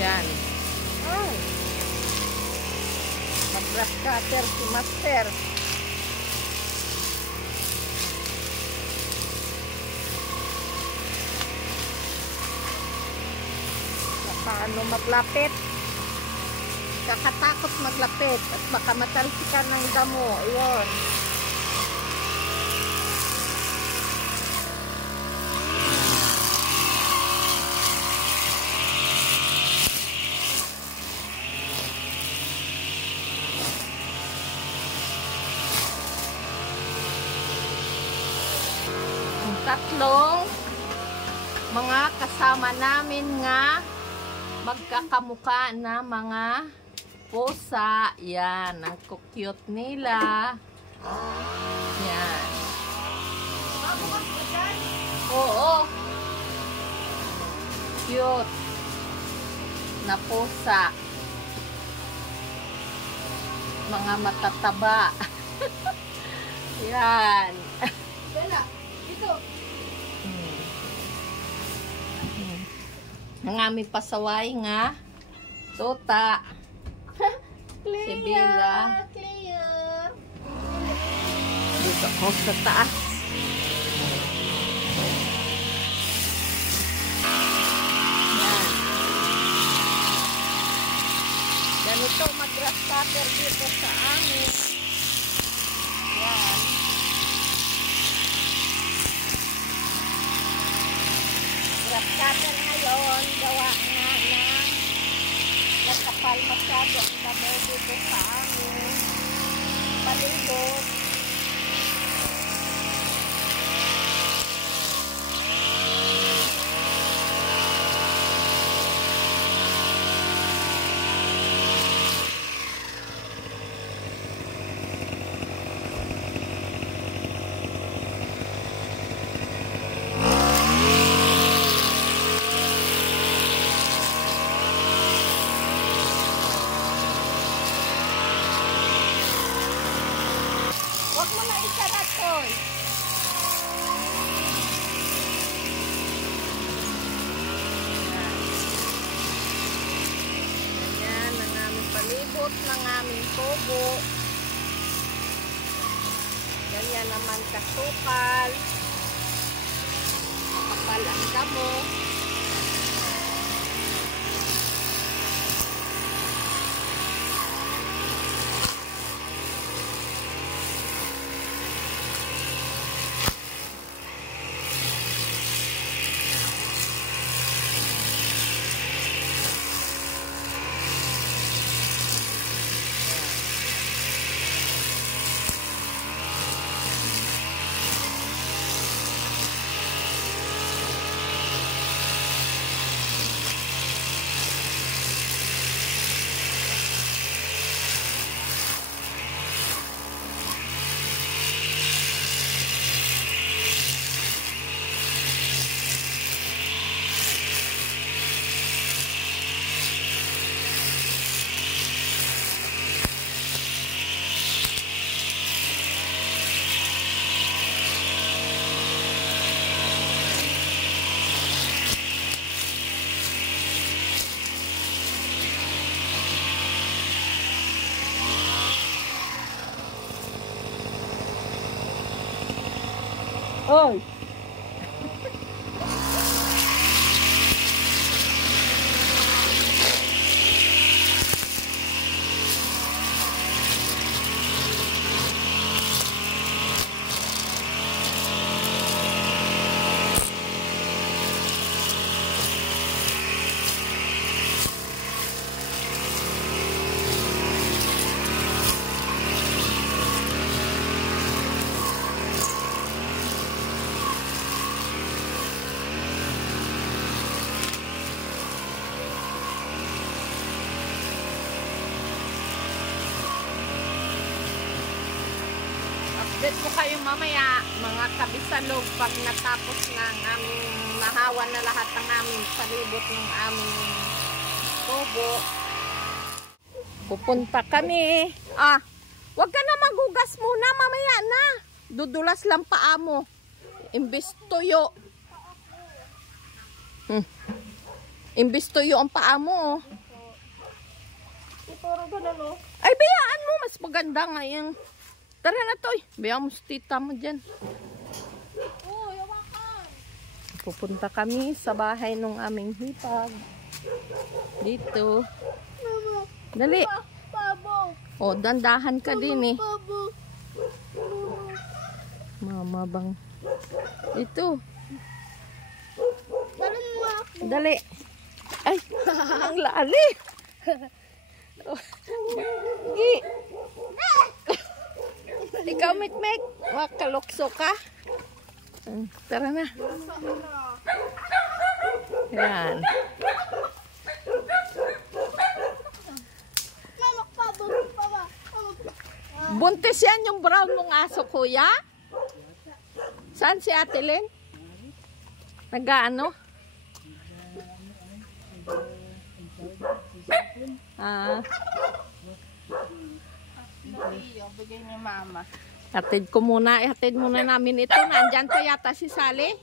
Yan. Ay. Mag-grass cutter si Master. Paano maglapit? Kakatakot maglapit at baka matalsikan ng damo. Ayun. Ang tatlong mga kasama namin nga magkakamuka na mga pusa. Yan, ang cute nila. Yan. Oo. Cute na pusa. Mga matataba. Yan. Bella, ito. Ang aming pasaway nga Tota. Si Bella. Clear. Dito ako sa taas. Yan. Ganito mag-grass cutter dito sa amin. Yan. Grass cutter ngayon, gawa nga ng nagkapal masyado ang damo dito sa amin. Palibot. Huwag mo na isarat ko. Ayan ang aming palibot ng aming tubo. Ganyan naman kasukal. Makapal ang damo. Oy! Update ko kayo mamaya, mga kabisalog, pag natapos na ang aming nahawan na lahat ng aming palibot ng aming tubo. Pupunta kami. Wag ka na magugas muna, mamaya na. Dudulas lang paa mo. Imbes tuyo. Imbis tuyo ang paa mo. Ituro ko na, no? Ay, bayaan mo. Mas maganda nga yung... Tara na, Toy. Bayaan mo si tita mo dyan. Uy, hawakan. Pupunta kami sa bahay ng aming hipag. Dito. Mama. Dali. Babo. O, dandahan ka din eh. Babo. Mama bang. Ito. Dalan mo ako. Dali. Ay, ang lali. Gi. Ikaw, Mikmek. Makalokso ka. Tara na. Yan. Mama, babo. Mama. Buntis yan yung brown mong aso, kuya? Saan si Ate Len? Nag-ano? Bigay ni mama. Hatid ko muna. Ihatid muna namin ito. Nandyan pa yata si Sally.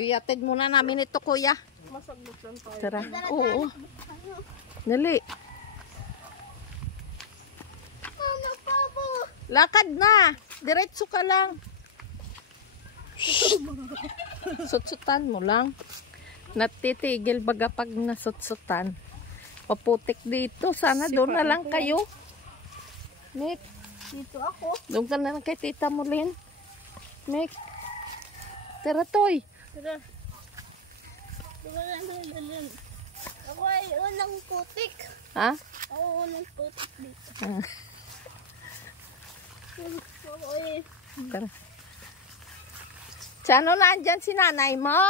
Ihatid muna namin ito, kuya. Masaglit lang tayo. Tara. Oo. Dali. Mama, babo. Lakad na. Diretso ka lang. Sutsutan mo lang. Natitigil baga pag nasutsutan. Paputik dito. Sana doon na lang kayo. Nick. Dito ako. Doon ka na lang kay tita mo, Lin. Nick. Tara, Toy. Tara. Dalan. Ako ay unang putik. Ha? Ako unang putik dito. Ah. Ako ay... Tara. Saan na andyan si nanay mo?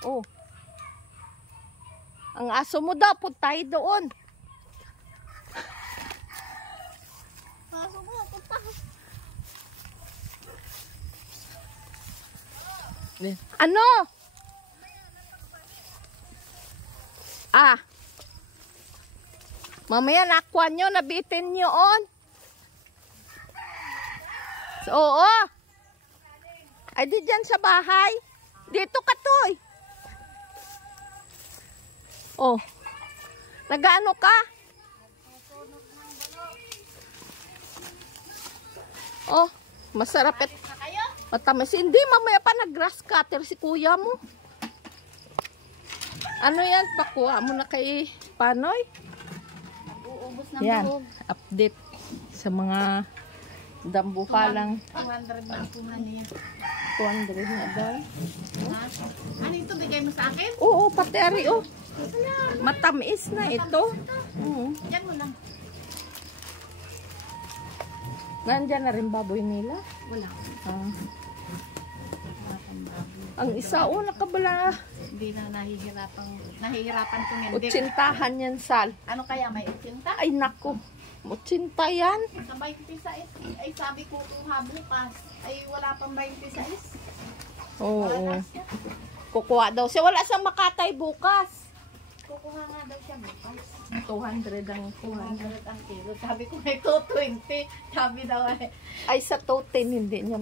Oh. Ang aso mo daw, punta tayo doon. Pasok mo, punta. Ano? Ah. Mamaya nakuha nyo, nabitin nyo on. So, oo. Ay, di dyan sa bahay. Dito ka, Toy. Oh. Nagaano ka? Oh, masarap at matamis. Hindi, mamaya pa nag-grass cutter si kuya mo. Ano yan? Pakuha mo na kay Panoy. Uubos ng Yan, buhog. update sa mga dambuhalang 200 na kuha niya. 200 na daw. Ano ito, bigay mo sa akin? Oo, pateri, oh. Matamis na ito. Yan mo lang. Nandyan na rin baboy nila. Wala. Ah. Ang isa, oh, nakabala. Hindi na nahihirapan kong hindi. Utsintahan yan, Sal. Ano kaya, may utsinta? Ay, naku. Utsinta yan. Sa 26, ay sabi ko kuha bukas. Ay wala pang 26. Oo. Wala siya. Kukuha daw siya. Wala siyang makatay bukas. Kukuha nga daw siya bukas. 200 ang 200 ang kilo. Sabi ko may 220. Sabi daw ay. Ay, sa 210 hindi niya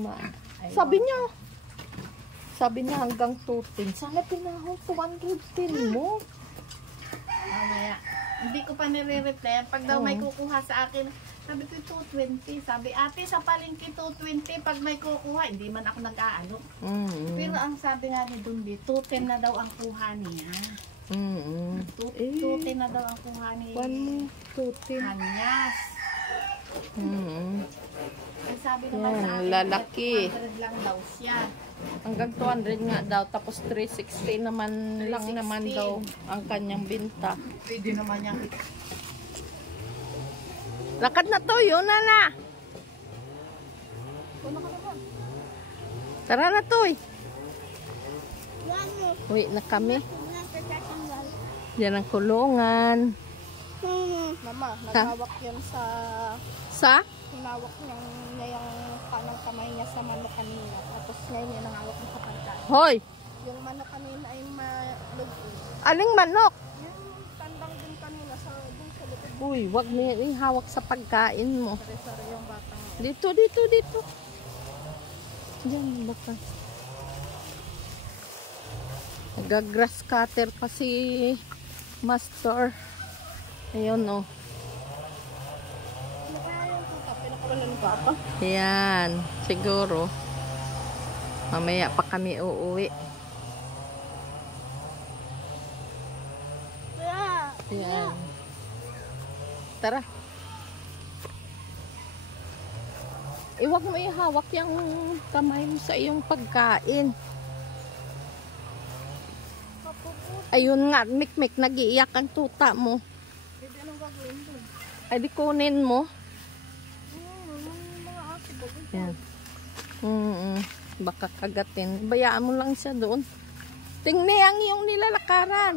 Sabi niya hanggang 210. Sana pinahong 210 mo. Mamaya. Hindi ko pa nire-reply. Pag daw may kukuha sa akin, sabi ko 220. Sabi ate sa palengke 220. Pag may kukuha, hindi man ako nag-aano. Pero ang sabi nga ni Dundi, 210 na daw ang kuha niya. 210 na daw ang kuha ni 210. Hanyas. Ay sabi naman Yan, sa akin, lalaki. 200 lang daw siya. Hanggang 200 nga daw. Tapos 360 naman lang 360. naman daw ang kanyang binta. Pwede naman niya. Lakad na to, yun na. Tara na to. Uwi na kami. Yan ang kulungan. Mama, nagawak yan Sa? hinawak niya yung kanang kamay niya sa manok kanina. Tapos ngayon yung nangawak niya sa pagkain. Hoy! Yung manok kanina ay malugod. Aling manok? Yung tandang din kanina sa dun sa likod Uy, wag mo yung hawak sa pagkain mo. Sorry yung batang. Dito. Diyan, baka. Nag-grass cutter pa si Master. Ayun, oh. Ano kaya yung tuta? Pinakawalan pa pa? Yan, siguro. Mamaya pa kami uuwi. Yan. Tara. Iwag mo ihawak yung kamay mo sa iyong pagkain. Ayun nga, mikmik, nag-iiyak ang tuta mo. Hindi, anong gagawin doon? Ay, di kunin mo. Mga aso ba? Yan. Baka kagatin. Bayaan mo lang siya doon. Tingnan ang iyong nilalakaran.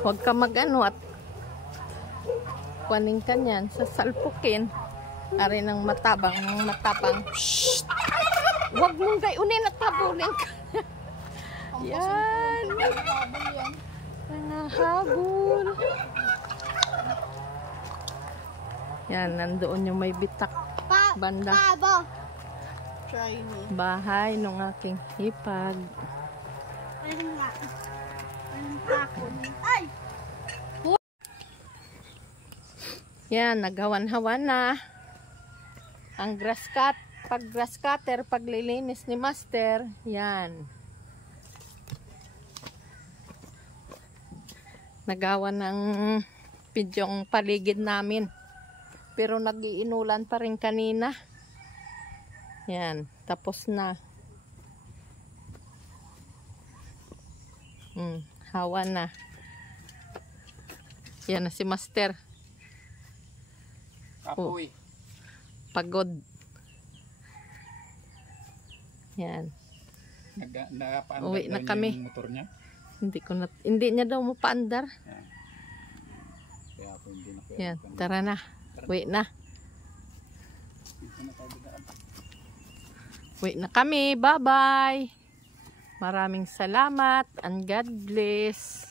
Huwag ka mag-ano at kuwanin ka niyan, sasalpukin. Ari ng matapang. Shhh! Huwag mong gayunin at habulin ka. Yan. Nangahabol. Yan, nandoon yung may bitak banda. Try me. Bahay ng aking hipag. Ayun nga. Ayun takon. Ay! Yan, naghawan-hawan na. Ang grass cut. Pag grass cutter, paglilinis ni Master, yan. Nagawa ng pidyong paligid namin. Pero nag-iinulan pa rin kanina. Yan, tapos na. Hawa na. Yan na si Master. Kapoy. Pagod. Yan. Uwi na kami. Yung motor niya. Hindi niya daw mapaandar. Yan. Kaya po hindi na Yan, tara na. Uwi na. Uwi na kami. Bye-bye. Maraming salamat and God bless.